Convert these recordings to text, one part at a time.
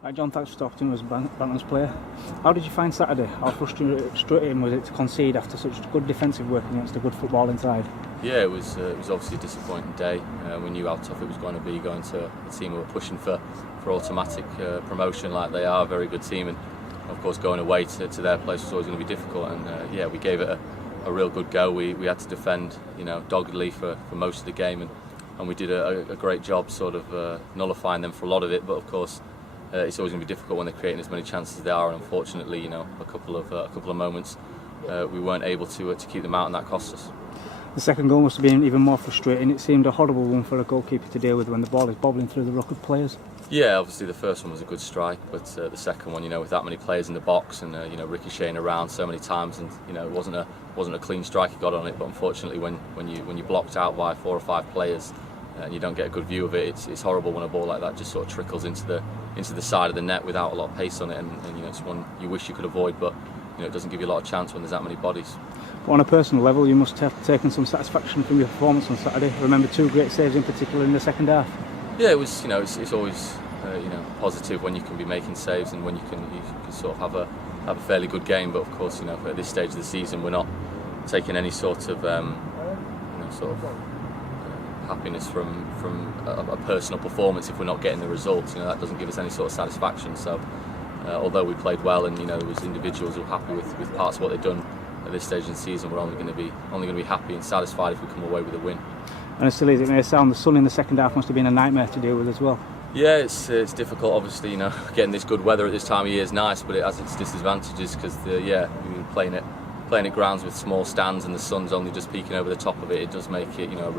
Right, John, thanks for talking to us, Bantams Player. How did you find Saturday? How frustrating was it to concede after such good defensive work against a good footballing side? Yeah, it was obviously a disappointing day. We knew how tough it was going to be going to a team who were pushing for automatic promotion like they are, a very good team, and of course going away to their place was always going to be difficult. And yeah, we gave it a real good go. We had to defend, doggedly for most of the game, and we did a great job sort of nullifying them for a lot of it. But of course, it's always going to be difficult when they're creating as many chances as they are, and unfortunately, a couple of moments we weren't able to keep them out, and that cost us. The second goal must have been even more frustrating. It seemed a horrible one for a goalkeeper to deal with when the ball is bobbling through the ruck of players. Yeah, obviously the first one was a good strike, but the second one, with that many players in the box and ricocheting around so many times, and it wasn't a clean strike he got on it. But unfortunately, when you're blocked out by 4 or 5 players and you don't get a good view of it, it's horrible when a ball like that just sort of trickles into the side of the net without a lot of pace on it, and it's one you wish you could avoid, but it doesn't give you a lot of chance when there's that many bodies. But on a personal level, you must have taken some satisfaction from your performance on Saturday. I remember 2 great saves in particular in the second half. Yeah, it was. It's always positive when you can be making saves and when you can sort of have a fairly good game. But of course, at this stage of the season, we're not taking any sort of happiness from a personal performance if we're not getting the results. That doesn't give us any sort of satisfaction. So although we played well and there was individuals who were happy with parts of what they've done at this stage in the season, we're only going to be happy and satisfied if we come away with a win. And as silly as it may sound, the sun in the second half must have been a nightmare to deal with as well. Yeah, it's difficult. Obviously, getting this good weather at this time of year is nice, but it has its disadvantages because we're playing at grounds with small stands and the sun's only just peeking over the top of it. It does make it a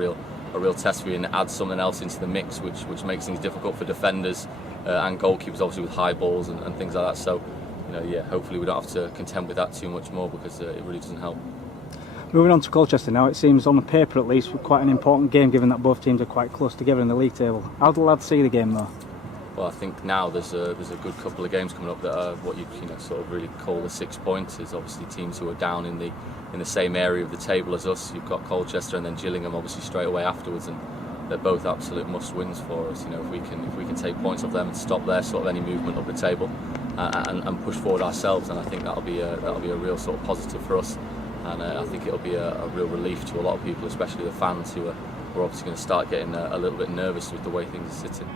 real test for you, and it adds something else into the mix, which makes things difficult for defenders and goalkeepers, obviously with high balls and things like that. So, hopefully we don't have to contend with that too much more because it really doesn't help. Moving on to Colchester now, it seems on the paper at least quite an important game given that both teams are quite close together in the league table. How do the lads see the game though? Well, I think now there's a good couple of games coming up that are what you sort of really call the 6 pointers. Obviously teams who are down in the same area of the table as us. You've got Colchester and then Gillingham obviously straight away afterwards, and they're both absolute must-wins for us. If we can take points off them and stop their sort of any movement up the table and push forward ourselves, and I think that'll be a real sort of positive for us. And I think it'll be a real relief to a lot of people, especially the fans who are obviously going to start getting a little bit nervous with the way things are sitting.